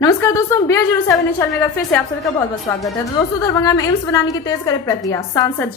नमस्कार दोस्तों, BR07 news में फिर से आप सभी का बहुत बहुत स्वागत है। तो दोस्तों, दरभंगा में एम्स बनाने की तेज करे प्रक्रिया, सांसद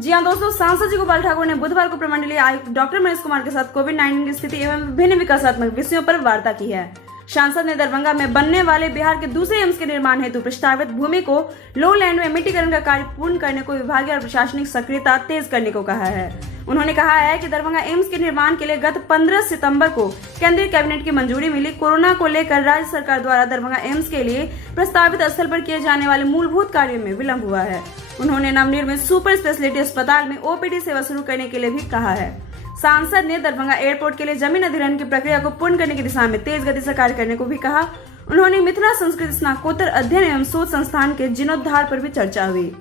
जी हाँ दोस्तों, सांसद जी गोपाल ठाकुर ने बुधवार को प्रमंडलीय आयुक्त डॉक्टर मनीष कुमार के साथ कोविड-19 की स्थिति एवं विभिन्न विकासात्मक विषयों पर वार्ता की है। सांसद ने दरभंगा में बनने वाले बिहार के दूसरे एम्स के निर्माण हेतु प्रस्तावित भूमि को लोलैंड में मिट्टीकरण का कार्य पूर्ण करने को विभागीय और प्रशासनिक सक्रियता तेज करने को कहा है। उन्होंने कहा है कि दरभंगा एम्स के निर्माण के लिए गत 15 सितंबर को केंद्रीय कैबिनेट की मंजूरी मिली। कोरोना को लेकर राज्य सरकार द्वारा दरभंगा एम्स के लिए प्रस्तावित स्थल पर किए जाने वाले मूलभूत कार्यों में विलंब हुआ है। उन्होंने नवनिर्मित सुपर स्पेशलिटी अस्पताल में OPD सेवा शुरू करने के लिए भी कहा है। सांसद ने दरभंगा एयरपोर्ट के लिए जमीन अधिग्रहण की प्रक्रिया को पूर्ण करने की दिशा में तेज गति से कार्य करने को भी कहा। उन्होंने मिथिला संस्कृत स्नातकोत्तर अध्ययन एवं शोध संस्थान के जीर्णोद्धार पर भी चर्चा हुई।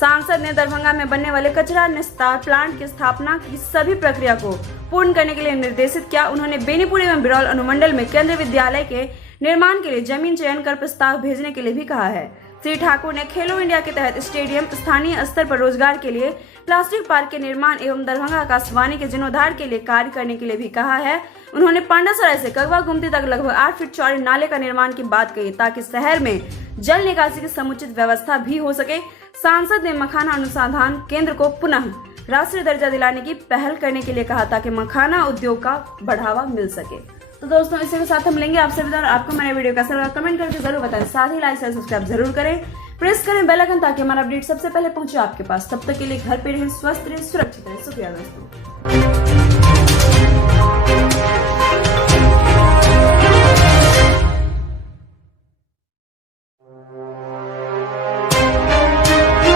सांसद ने दरभंगा में बनने वाले कचरा निस्तार प्लांट की स्थापना की सभी प्रक्रिया को पूर्ण करने के लिए निर्देशित किया। उन्होंने बेनीपुर एवं बिरौल अनुमंडल में केंद्रीय विद्यालय के निर्माण के लिए जमीन चयन कर प्रस्ताव भेजने के लिए भी कहा है। श्री ठाकुर ने खेलो इंडिया के तहत स्टेडियम, स्थानीय स्तर पर रोजगार के लिए प्लास्टिक पार्क के निर्माण एवं दरभंगा आकाशवाणी के जीर्णोद्धार के लिए कार्य करने के लिए भी कहा है। उन्होंने पांडासराय से कगवा गुमती तक लगभग 8 फीट चौड़े नाले का निर्माण की बात कही ताकि शहर में जल निकासी की समुचित व्यवस्था भी हो सके। सांसद ने मखाना अनुसंधान केंद्र को पुनः राष्ट्रीय दर्जा दिलाने की पहल करने के लिए कहा ताकि मखाना उद्योग का बढ़ावा मिल सके। तो दोस्तों, इसी के साथ हम लेंगे आपसे विदा और आपको मेरा वीडियो कैसा लगा कमेंट करके जरूर बताएं। साथ ही लाइक शेयर सब्सक्राइब जरूर करें, प्रेस करें बेल आइकन ताकि हमारा अपडेट सबसे पहले पहुंचे आपके पास। तब तक के लिए घर पे रहें, स्वस्थ रहें, सुरक्षित रहें। शुक्रिया दोस्तों।